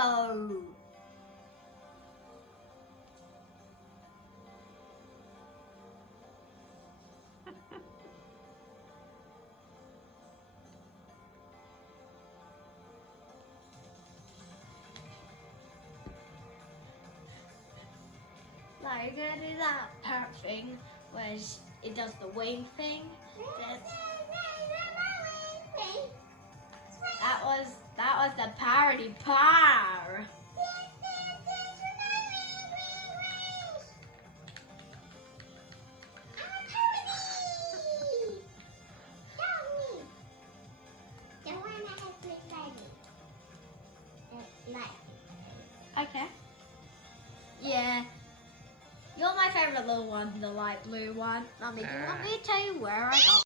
go. Now you're gonna do that parrot thing where it does the wing thing. That was the parody par. Okay. Yeah. You're my favourite little one, the light blue one. Mummy, do you want me to tell you where I got